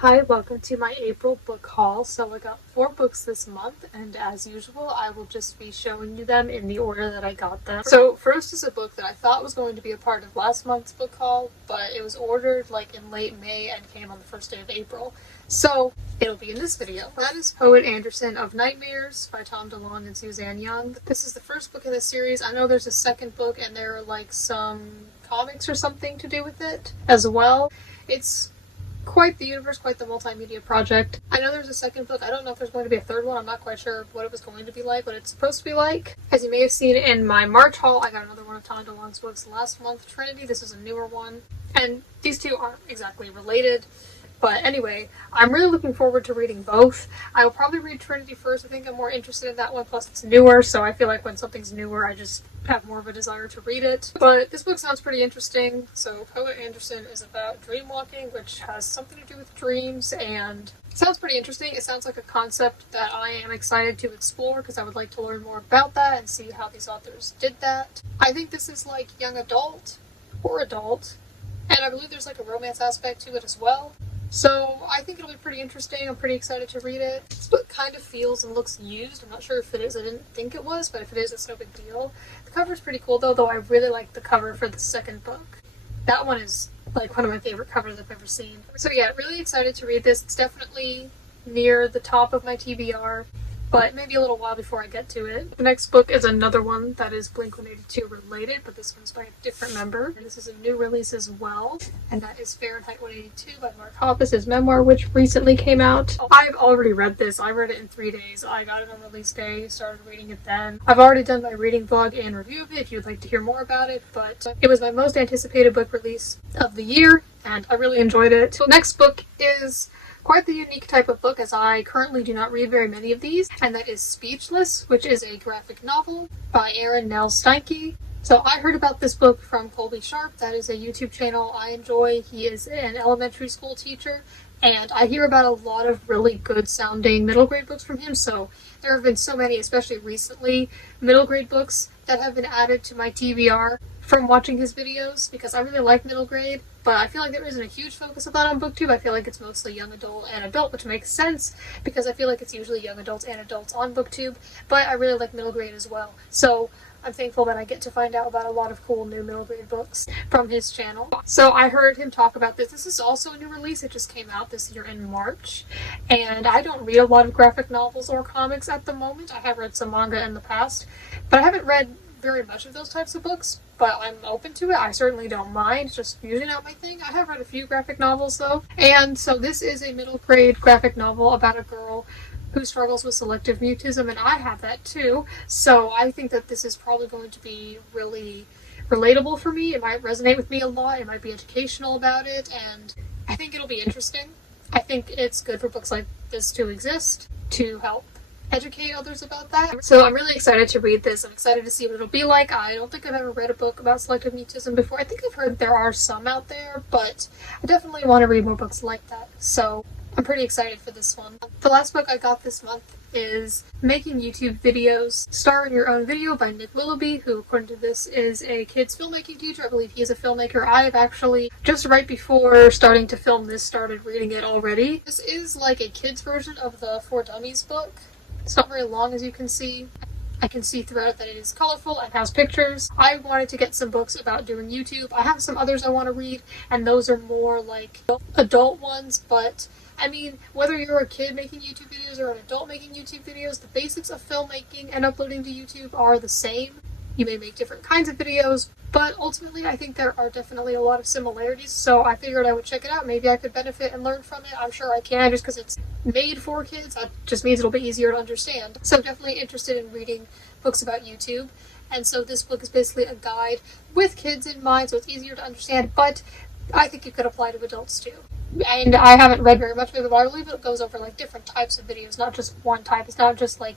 Hi, welcome to my April book haul. So I got 4 books this month, and as usual, I will just be showing you them in the order that I got them. So first is a book that I thought was going to be a part of last month's book haul, but it was ordered like in late May and came on the first day of April. So it'll be in this video. That is Poet Anderson of Nightmares by Tom DeLonge and Suzanne Young. This is the first book in the series. I know there's a second book and there are like some comics or something to do with it as well. It's quite the universe, quite the multimedia project. I know there's a second book. I don't know if there's going to be a third one. I'm not quite sure what it was going to be like, what it's supposed to be like. As you may have seen in my March haul, I got another one of Tom DeLonge's books last month, Trinity. This is a newer one. And these two aren't exactly related. But anyway, I'm really looking forward to reading both. I will probably read Trinity first. I think I'm more interested in that one, plus it's newer, so I feel like when something's newer, I just have more of a desire to read it. But this book sounds pretty interesting. So Poet Anderson is about dream walking, which has something to do with dreams, and it sounds pretty interesting. It sounds like a concept that I am excited to explore because I would like to learn more about that and see how these authors did that. I think this is like young adult or adult, and I believe there's like a romance aspect to it as well. So I think it'll be pretty interesting. I'm pretty excited to read it. This book kind of feels and looks used. I'm not sure if it is. I didn't think it was, but if it is, it's no big deal. The cover is pretty cool though I really like the cover for the second book. That one is like one of my favorite covers I've ever seen. So yeah, really excited to read this. It's definitely near the top of my TBR, but maybe a little while before I get to it. The next book is another one that is Blink-182 related, but this one's by a different member. And this is a new release as well, and that is Fahrenheit 182 by Mark Hoppus, his memoir, which recently came out. I've already read this. I read it in 3 days. I got it on release day, started reading it then. I've already done my reading vlog and review of it if you'd like to hear more about it, but it was my most anticipated book release of the year, and I really enjoyed it. So next book is quite the unique type of book, as I currently do not read very many of these, and that is Speechless, which is a graphic novel by Aaron Nell Steinke. So I heard about this book from Colby Sharp. That is a YouTube channel I enjoy. He is an elementary school teacher, and I hear about a lot of really good sounding middle grade books from him, so there have been so many, especially recently, middle grade books that have been added to my TBR from watching his videos, because I really like middle grade, but I feel like there isn't a huge focus of that on BookTube. I feel like it's mostly young adult and adult, which makes sense because I feel like it's usually young adults and adults on BookTube, but I really like middle grade as well. So I'm thankful that I get to find out about a lot of cool new middle grade books from his channel. So I heard him talk about this. This is also a new release. It just came out this year in March, and I don't read a lot of graphic novels or comics at the moment. I have read some manga in the past, but I haven't read very much of those types of books, but I'm open to it. I certainly don't mind. It's just usually not my thing. I have read a few graphic novels though, and so this is a middle grade graphic novel about a girl who struggles with selective mutism, and I have that too, so I think that this is probably going to be really relatable for me. It might resonate with me a lot. It might be educational about it, and I think it'll be interesting. I think it's good for books like this to exist, to help educate others about that. So I'm really excited to read this. I'm excited to see what it'll be like. I don't think I've ever read a book about selective mutism before. I think I've heard there are some out there, but I definitely want to read more books like that. So I'm pretty excited for this one. The last book I got this month is Making YouTube Videos, Star in Your Own Video by Nick Willoughby, who according to this is a kids filmmaking teacher. I believe he is a filmmaker. I have actually, just right before starting to film this, started reading it already. This is like a kid's version of the For Dummies book. It's not very long, as you can see. I can see throughout that it is colorful and has pictures. I wanted to get some books about doing YouTube. I have some others I want to read, and those are more like adult ones, but I mean, whether you're a kid making YouTube videos or an adult making YouTube videos, the basics of filmmaking and uploading to YouTube are the same. You may make different kinds of videos, but ultimately I think there are definitely a lot of similarities, so I figured I would check it out. Maybe I could benefit and learn from it. I'm sure I can, just because it's made for kids. That just means it'll be easier to understand. So I'm definitely interested in reading books about YouTube, and so this book is basically a guide with kids in mind, so it's easier to understand, but I think it could apply to adults too. And I haven't read very much of it, but I believe it goes over like different types of videos, not just one type. It's not just like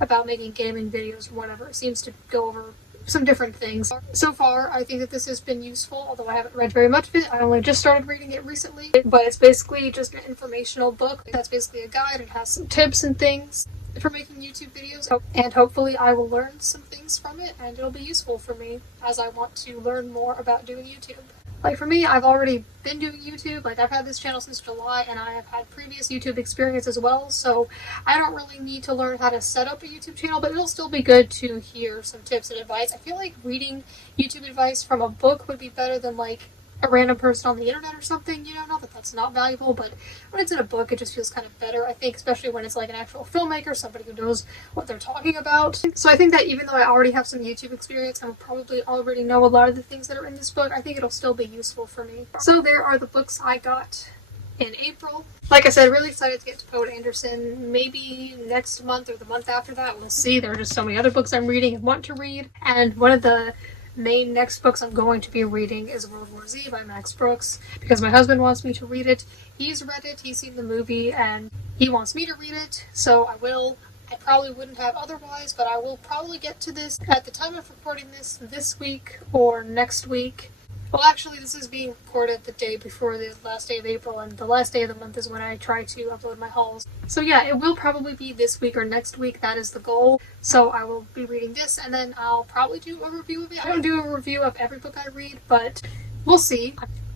about making gaming videos or whatever. It seems to go over some different things. So far, I think that this has been useful, although I haven't read very much of it. I only just started reading it recently, but it's basically just an informational book that's basically a guide and has some tips and things for making YouTube videos, and hopefully I will learn some things from it, and it'll be useful for me as I want to learn more about doing YouTube. Like for me, I've already been doing YouTube. Like I've had this channel since July and I have had previous YouTube experience as well. So I don't really need to learn how to set up a YouTube channel, but it'll still be good to hear some tips and advice. I feel like reading YouTube advice from a book would be better than like a random person on the internet or something, you know, not that that's not valuable, but when it's in a book, it just feels kind of better, I think, especially when it's like an actual filmmaker, somebody who knows what they're talking about. So I think that even though I already have some YouTube experience, I will probably already know a lot of the things that are in this book, I think it'll still be useful for me. So there are the books I got in April. Like I said, really excited to get to Poet Anderson. Maybe next month or the month after that, we'll see. There are just so many other books I'm reading and want to read, and one of the main next books I'm going to be reading is World War Z by Max Brooks, because my husband wants me to read it. He's read it, he's seen the movie, and he wants me to read it, so I will. I probably wouldn't have otherwise, but I will probably get to this at the time of recording this week or next week. Well, actually, this is being recorded the day before the last day of April, and the last day of the month is when I try to upload my hauls. So yeah, it will probably be this week or next week. That is the goal. So I will be reading this, and then I'll probably do a review of it. I don't do a review of every book I read, but we'll see.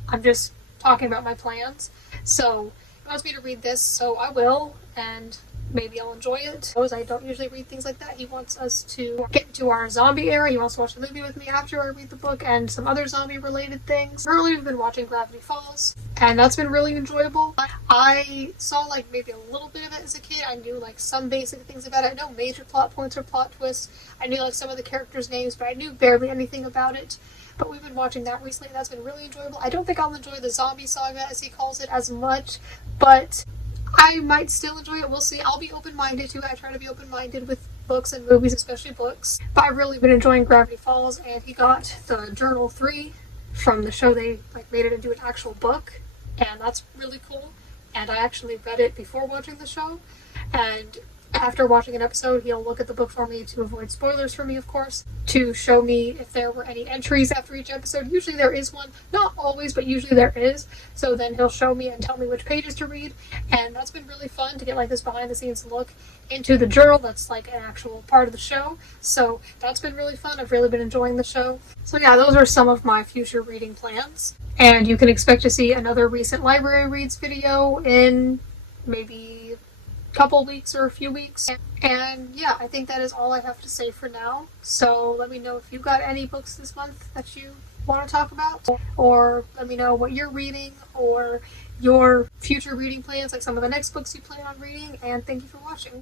I'm just talking about my plans. So he wants me to read this, so I will, and maybe I'll enjoy it. I don't usually read things like that. He wants us to get into our zombie era. He wants to watch the movie with me after I read the book and some other zombie related things. Currently we've been watching Gravity Falls, and that's been really enjoyable. I saw like maybe a little bit of it as a kid. I knew like some basic things about it. I know major plot points or plot twists. I knew like some of the characters' names, but I knew barely anything about it. But we've been watching that recently, and that's been really enjoyable. I don't think I'll enjoy the zombie saga, as he calls it, as much, but I might still enjoy it. We'll see. I'll be open-minded too. I try to be open-minded with books and movies, especially books. But I've really been enjoying Gravity Falls, and he got the Journal 3 from the show. They like made it into an actual book, and that's really cool. And I actually read it before watching the show, and after watching an episode, he'll look at the book for me to avoid spoilers for me, of course, to show me if there were any entries after each episode. Usually there is one. Not always, but usually there is. So then he'll show me and tell me which pages to read, and that's been really fun to get like this behind-the-scenes look into the journal that's like an actual part of the show. So that's been really fun. I've really been enjoying the show. So yeah, those are some of my future reading plans. And you can expect to see another recent library reads video in maybe couple weeks or a few weeks. And yeah, I think that is all I have to say for now. So let me know if you got any books this month that you want to talk about, or let me know what you're reading or your future reading plans, like some of the next books you plan on reading. And thank you for watching.